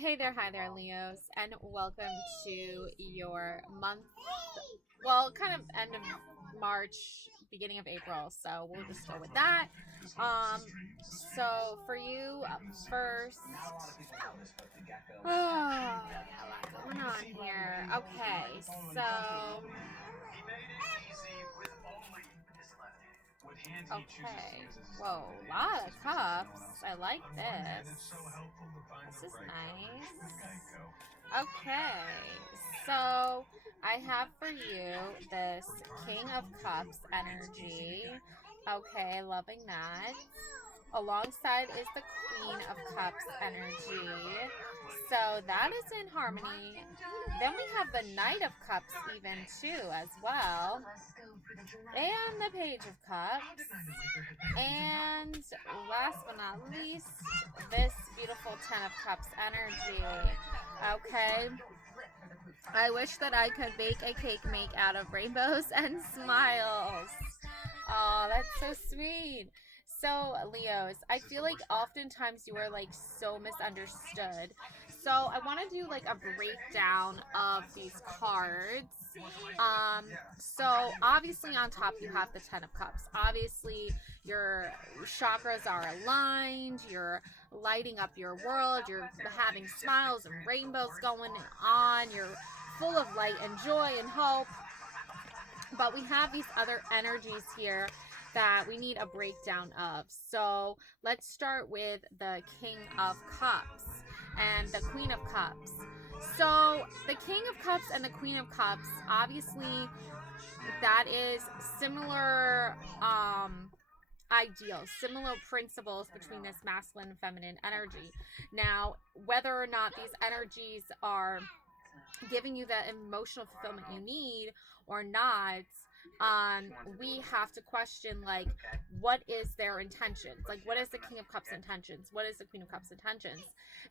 Hey there, hi there, Leos, and welcome to your month. Well, kind of end of March, beginning of April. So we'll just go with that. Um, so for you, first, oh, yeah, a lot going on here. Okay, so okay, whoa, a lot of cups. I like this. This is nice. Okay, so I have for you this King of Cups energy. Okay, loving that. Alongside is the Queen of Cups energy. So that is in harmony. Then we have the Knight of Cups, even too, as well. And the Page of Cups. And last but not least, this beautiful Ten of Cups energy. Okay. I wish that I could bake a cake make out of rainbows and smiles. Oh, that's so sweet. So, Leos, I feel like oftentimes you are like so misunderstood. So, I want to do like a breakdown of these cards. So obviously on top you have the Ten of Cups. Obviously your chakras are aligned, you're lighting up your world, you're having smiles and rainbows going on, you're full of light and joy and hope. But we have these other energies here that we need a breakdown of. So let's start with the King of Cups and the Queen of Cups. So the King of Cups and the Queen of Cups, obviously, that is similar ideals, similar principles between this masculine and feminine energy. Now, whether or not these energies are giving you the emotional fulfillment you need or not, we have to question, like, what is their intentions? Like, what is the King of Cups intentions? What is the Queen of Cups intentions?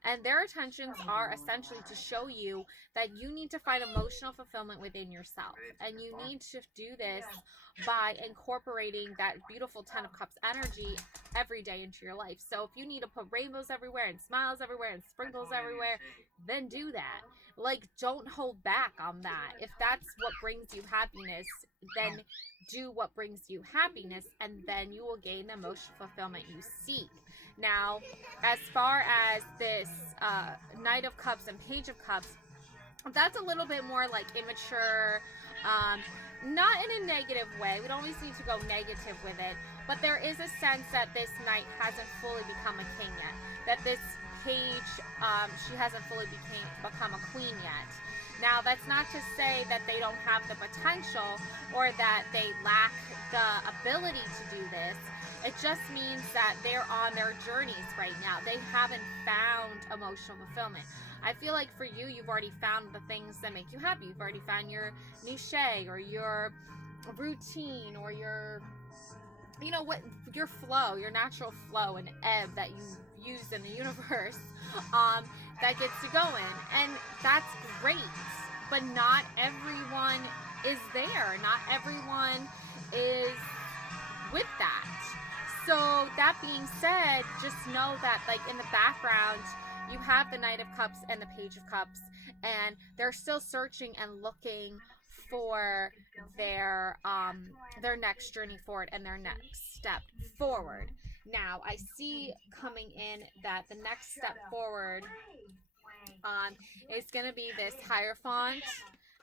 And their intentions are essentially to show you that you need to find emotional fulfillment within yourself, and you need to do this by incorporating that beautiful Ten of Cups energy every day into your life. So if you need to put rainbows everywhere and smiles everywhere and sprinkles everywhere, then do that. Like, don't hold back on that. If that's what brings you happiness, then do what brings you happiness, and then you will gain the emotional fulfillment you seek. Now, as far as this Knight of Cups and Page of Cups, that's a little bit more like immature, not in a negative way. We don't always need to go negative with it, but there is a sense that this knight hasn't fully become a king yet. That this page, she hasn't fully become a queen yet. Now, that's not to say that they don't have the potential or that they lack the ability to do this. It just means that they're on their journeys right now. They haven't found emotional fulfillment. I feel like for you, you've already found the things that make you happy. You've already found your niche or your routine or your, you know what, your flow, your natural flow and ebb that you use in the universe, that gets you going. And that's great. But not everyone is there. Not everyone is with that. So that being said, just know that, like, in the background, you have the Knight of Cups and the Page of Cups, and they're still searching and looking for their next journey forward and their next step forward. Now, I see coming in that the next step forward is going to be this Hierophant.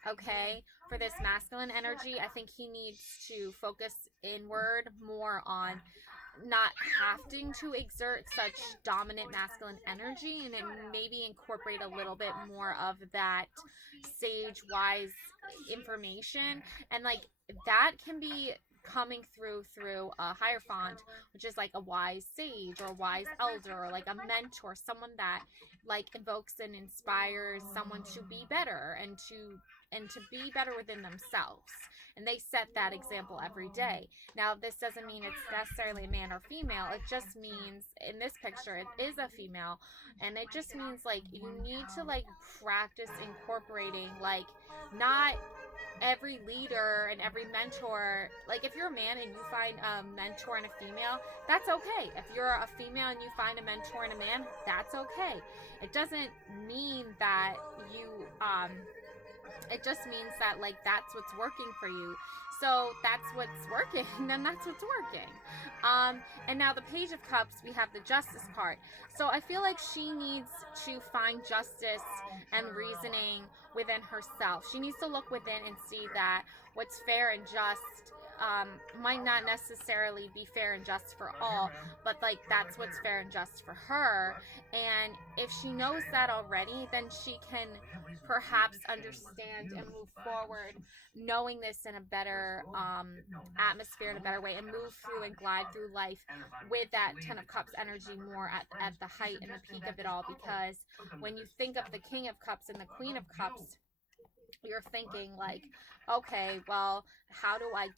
Okay, for this masculine energy, I think he needs to focus inward more on not having to exert such dominant masculine energy, and then maybe incorporate a little bit more of that sage wise information, and like that can be coming through a hierophant, which is like a wise sage or wise elder or like a mentor, someone that like invokes and inspires someone to be better and to and to be better within themselves. And they set that example every day. Now, this doesn't mean it's necessarily a man or female. It just means, in this picture, it is a female. And it just means, like, you need to, like, practice incorporating, like, not every leader and every mentor. Like, if you're a man and you find a mentor and a female, that's okay. If you're a female and you find a mentor and a man, that's okay. It doesn't mean that you it just means that, like, that's what's working for you. So that's what's working, then that's what's working. And now the Page of Cups, we have the Justice card. So I feel like she needs to find justice and reasoning within herself. She needs to look within and see that what's fair and just might not necessarily be fair and just for all, but, like, that's what's fair and just for her. And if she knows that already, then she can perhaps understand and move forward knowing this in a better atmosphere, in a better way, and move through and glide through life with that Ten of Cups energy more at the height and the peak of it all. Because when you think of the King of Cups and the Queen of Cups, you're thinking, like, okay, well, how do I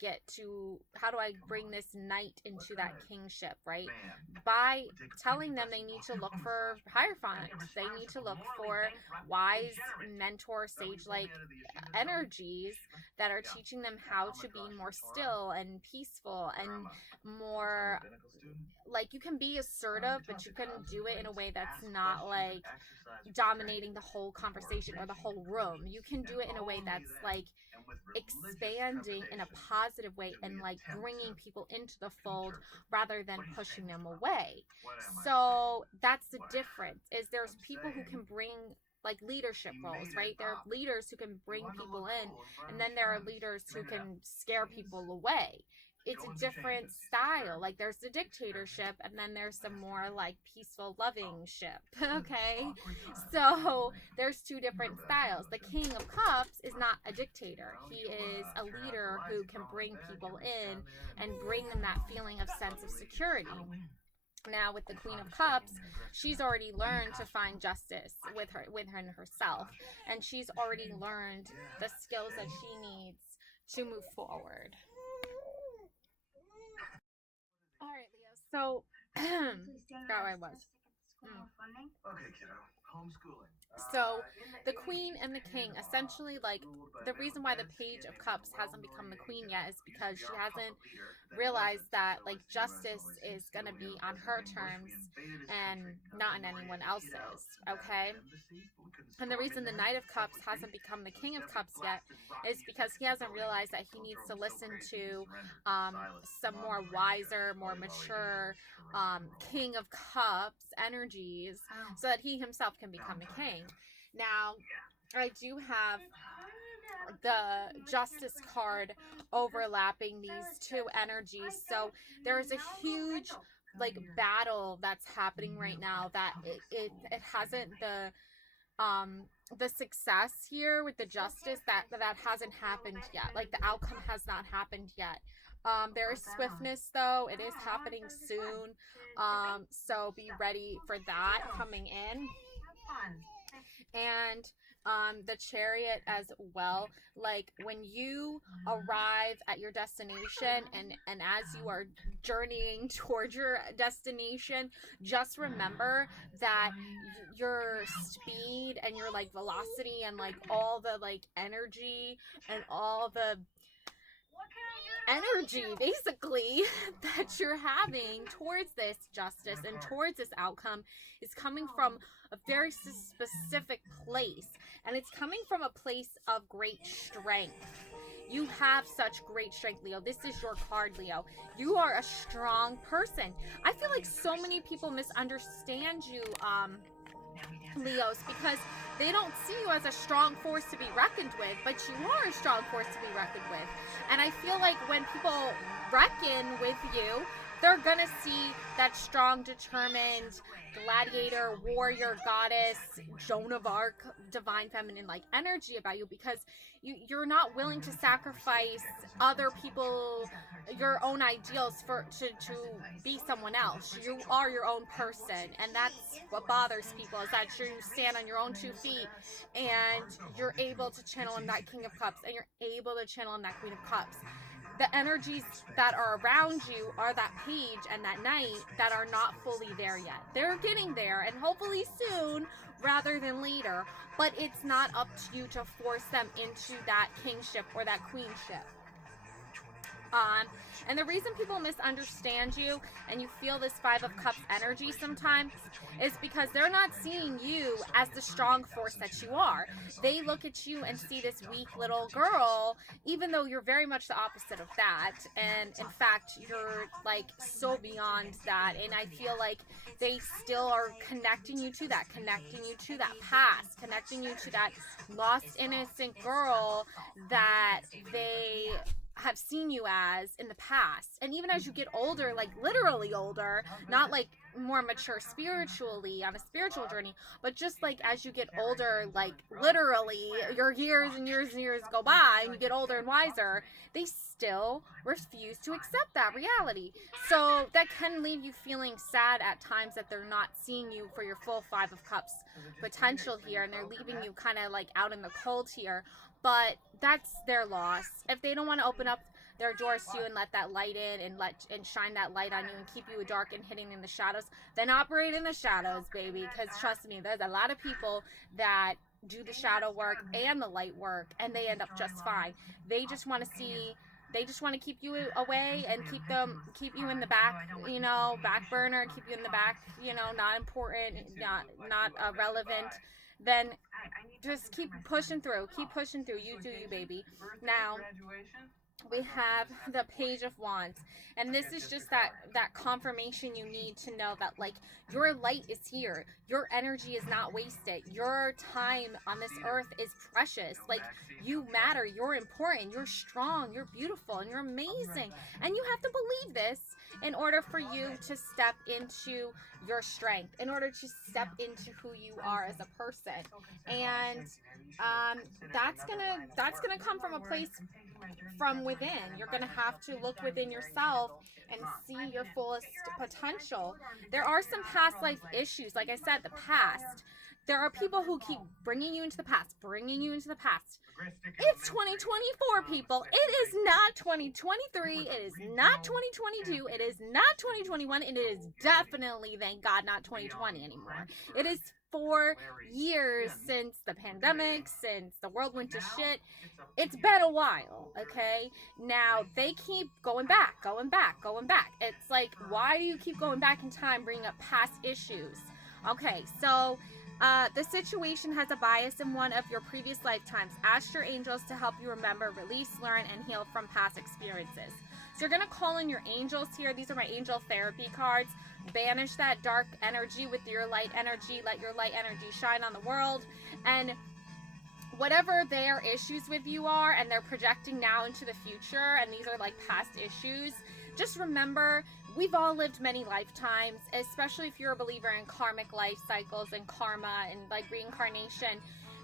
bring this knight into that kingship, right? By telling them they need to look for Hierophant. They need to look for wise mentor, sage-like energies that are teaching them how to be more still and peaceful and more, like, you can be assertive, but you can do it in a way that's not, like, dominating the whole conversation or the whole room. You can do it in a way that's, like, expanding in a positive way and, like, bringing people into the fold rather than pushing them away. So that's the difference, is there's people who can bring, like, leadership roles, right? There are leaders who can bring people in, and then there are leaders who can scare people away. It's a different style. Like, there's the dictatorship, and then there's the more, like, peaceful, loving ship. Okay? So there's two different styles. The King of Cups is not a dictator. He is a leader who can bring people in and bring them that feeling of sense of security. Now, with the Queen of Cups, she's already learned to find justice within herself, and she's already learned the skills that she needs to move forward. All right, Leo. So, forgot where I was. Okay, kiddo. Homeschooling. So, the Queen and the King, essentially, like, the reason why the Page of Cups hasn't become the Queen yet is because she hasn't realized that, like, justice is going to be on her terms and not on anyone else's, okay? And the reason the Knight of Cups hasn't become the King of Cups yet is because he hasn't realized that he needs to listen to some more wiser, more mature King of Cups energies so that he himself can become the king. Now, I do have the Justice card overlapping these two energies. So there's a huge, like, battle that's happening right now that it hasn't the success here with the Justice that hasn't happened yet. Like, the outcome has not happened yet. There is swiftness, though. It is happening soon. So be ready for that coming in. And the Chariot as well. Like, when you arrive at your destination and as you are journeying towards your destination, just remember that your speed and your, like, velocity and, like, all the, like, energy and all the energy basically that you're having towards this justice and towards this outcome is coming from a very specific place, and it's coming from a place of great strength. You have such great strength, Leo. This is your card, Leo. You are a strong person. I feel like so many people misunderstand you, Leos, because they don't see you as a strong force to be reckoned with, but you are a strong force to be reckoned with. And I feel like when people reckon with you, they're gonna see that strong, determined gladiator, warrior, goddess, Joan of Arc, divine feminine like energy about you, because you're not willing to sacrifice other people, your own ideals to be someone else. You are your own person, and that's what bothers people, is that you stand on your own 2 feet and you're able to channel in that King of Cups and you're able to channel in that Queen of Cups. The energies that are around you are that page and that knight that are not fully there yet. They're getting there, and hopefully soon rather than later, but it's not up to you to force them into that kingship or that queenship. Um, and the reason people misunderstand you and you feel this Five of Cups energy sometimes is because they're not seeing you as the strong force that you are. They look at you and see this weak little girl, even though you're very much the opposite of that. And in fact, you're like so beyond that. And I feel like they still are connecting you to that past, connecting you to that lost innocent girl that they have seen you as in the past. And even as you get older, like literally older, not like more mature spiritually on a spiritual journey, but just like as you get older, like literally your years and years and years go by and you get older and wiser, they still refuse to accept that reality. So that can leave you feeling sad at times that they're not seeing you for your full Five of Cups potential here, and they're leaving you kind of like out in the cold here. But that's their loss. If they don't want to open up their doors to you and let that light in and shine that light on you and keep you dark and hidden in the shadows, then operate in the shadows, baby. Because trust me, there's a lot of people that do the shadow work and the light work, and they end up just fine. They just want to keep you away and keep you in the back, back burner, keep you in the back, not important, not relevant. Then just keep pushing through. You do you, baby. Now, we have the Page of Wands, and this is just that confirmation you need to know that like your light is here, your energy is not wasted, your time on this earth is precious. Like, you matter, you're important, you're strong, you're beautiful, and you're amazing, and you have to believe this in order for you to step into your strength, in order to step into who you are as a person. And that's gonna come from a place from within. You're going to have to look within yourself and see your fullest potential. There are some past life issues. Like I said, the past. There are people who keep bringing you into the past. It's 2024, people. It is not 2023. It is not 2022. It is not 2021. And it is definitely, thank God, not 2020 anymore. It is 4 years since the pandemic, since the world went to shit. It's been a while, okay? Now, they keep going back. It's like, why do you keep going back in time, bringing up past issues? Okay, so the situation has a bias in one of your previous lifetimes. Ask your angels to help you remember, release, learn, and heal from past experiences. So you're going to call in your angels here. These are my angel therapy cards. Banish that dark energy with your light energy. Let your light energy shine on the world. And whatever their issues with you are, and they're projecting now into the future, and these are like past issues, just remember, we've all lived many lifetimes, especially if you're a believer in karmic life cycles and karma and like reincarnation.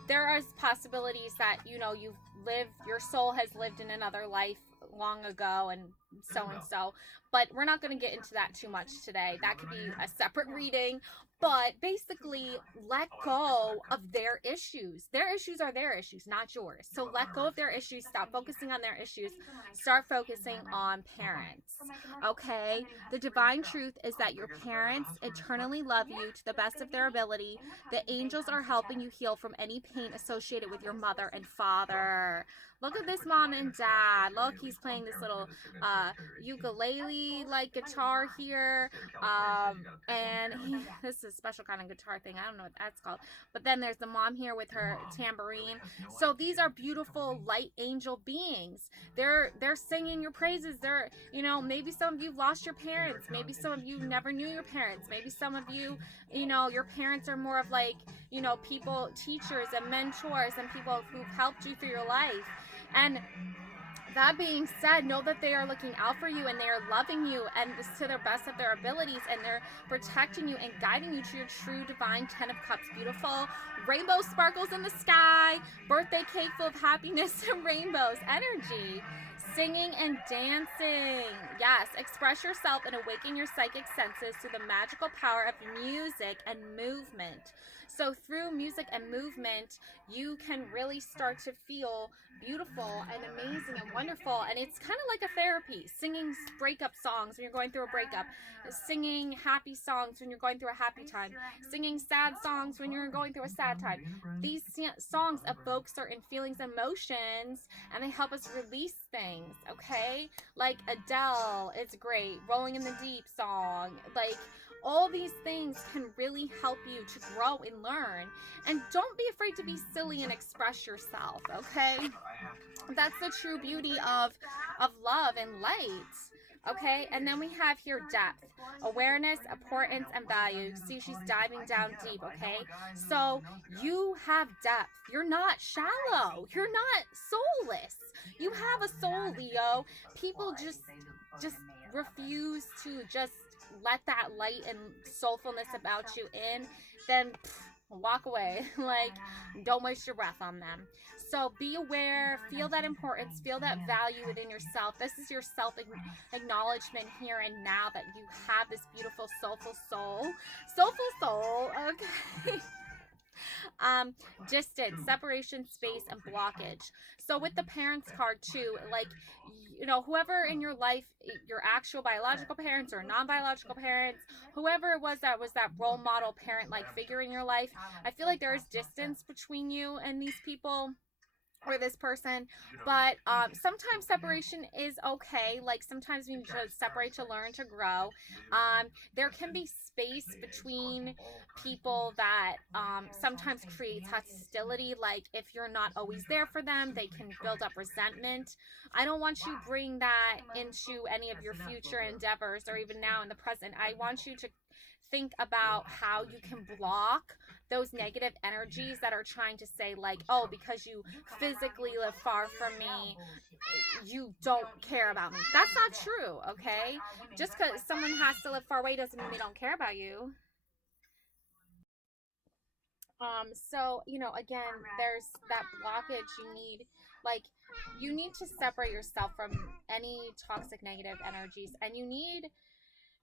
There are possibilities that, your soul has lived in another life long ago and so, but we're not going to get into that too much today. That could be a separate reading. But basically, let go of their issues. Their issues are their issues, not yours. So let go of their issues. Stop focusing on their issues. Start focusing on parents. Okay? The divine truth is that your parents eternally love you to the best of their ability. The angels are helping you heal from any pain associated with your mother and father. Look at this mom and dad. Look, he's playing this little ukulele-like guitar here. And this is a special kind of guitar thing. I don't know what that's called. But then there's the mom here with her tambourine. So these are beautiful light angel beings. They're singing your praises. They're, maybe some of you lost your parents. Maybe some of you never knew your parents. Maybe some of you, your parents are more of like, people, teachers and mentors and people who've helped you through your life. And That being said, know that they are looking out for you and they are loving you and to their best of their abilities, and they're protecting you and guiding you to your true divine 10 of cups. Beautiful rainbow sparkles in the sky, birthday cake full of happiness and rainbows energy. Singing and dancing. Yes, express yourself and awaken your psychic senses through the magical power of music and movement. So, through music and movement, you can really start to feel beautiful and amazing and wonderful. And it's kind of like a therapy. Singing breakup songs when you're going through a breakup, singing happy songs when you're going through a happy time, singing sad songs when you're going through a sad time. These songs evoke certain feelings and emotions, and they help us release things, okay? Like Adele, it's great. Rolling in the Deep song. Like, all these things can really help you to grow and learn. And don't be afraid to be silly and express yourself, okay? That's the true beauty of love and light. Okay, and then we have here depth, awareness, importance, and value. See, she's diving down deep. Okay, so you have depth. You're not shallow. You're not soulless. You have a soul, Leo. People just refuse to just let that light and soulfulness about you in. Then walk away. Like, don't waste your breath on them. So be aware, feel that importance, feel that value within yourself. This is your self acknowledgement here and now that you have this beautiful soulful soul. Soulful soul, okay. Distance, separation, space, and blockage. So with the parents card too, like, you know, whoever in your life, your actual biological parents or non-biological parents, whoever it was that role model parent like figure in your life, I feel like there is distance between you and these people or this person. But sometimes separation is okay. Like, sometimes we need to separate to learn, to grow. There can be space between people that sometimes creates hostility. Like, if you're not always there for them, they can build up resentment. I don't want you to bring that into any of your future endeavors or even now in the present. I want you to think about how you can block those negative energies that are trying to say, like, oh, because you physically live far from me, you don't care about me. That's not true, okay? Just because someone has to live far away doesn't mean they don't care about you. So, you know, again, there's that blockage. Like, you need to separate yourself from any toxic negative energies, and you need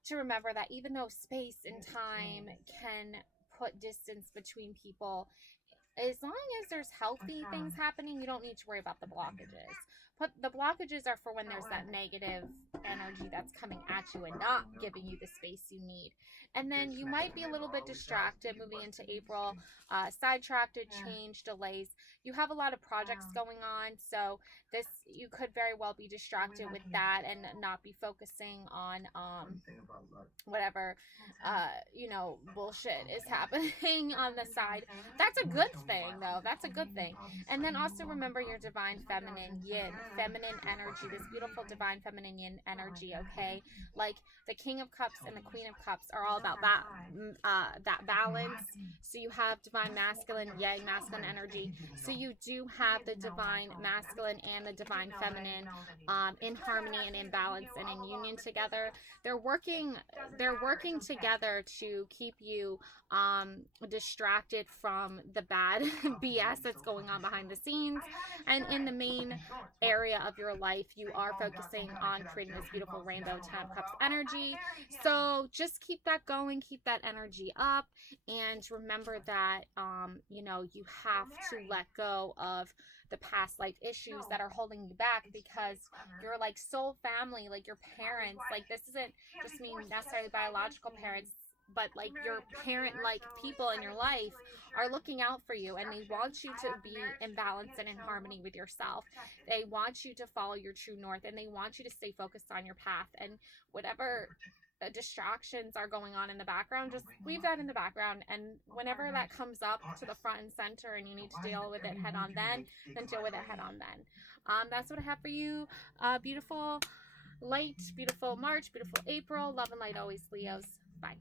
to remember that even though space and time can put distance between people, as long as there's healthy things happening, you don't need to worry about the blockages. But the blockages are for when there's that negative energy that's coming at you and not giving you the space you need. And then you might be a little bit distracted moving into April, sidetracked, change, delays. You have a lot of projects going on, so this, you could very well be distracted with that and not be focusing on whatever you know, bullshit is happening on the side. That's a good thing, though. That's a good thing. And then also remember your divine feminine yin, feminine energy, this beautiful divine feminine yin energy, okay? Like, the King of Cups and the Queen of Cups are all about that balance. So you have divine masculine, yang masculine energy. So you do have the divine masculine and the divine feminine in harmony and in balance and in union together. They're working together to keep you distracted from the bad BS that's going on behind the scenes. And in the main area of your life, you are focusing on creating this beautiful rainbow 10 of cups energy. So just keep that going, keep that energy up, and remember that you know, you have to let go of the past life issues that are holding you back, because your like soul family, like your parents, like, this isn't just mean necessarily biological parents, but like your parent like people in your life are looking out for you, and they want you to be in balance and in harmony with yourself. They want you to follow your true north, and they want you to stay focused on your path. And whatever distractions are going on in the background, just leave that in the background, and whenever that comes up to the front and center and you need to deal with it head on, then deal with it head on then. That's what I have for you. Beautiful light, beautiful March, beautiful April. Love and light always, Leos. Bye.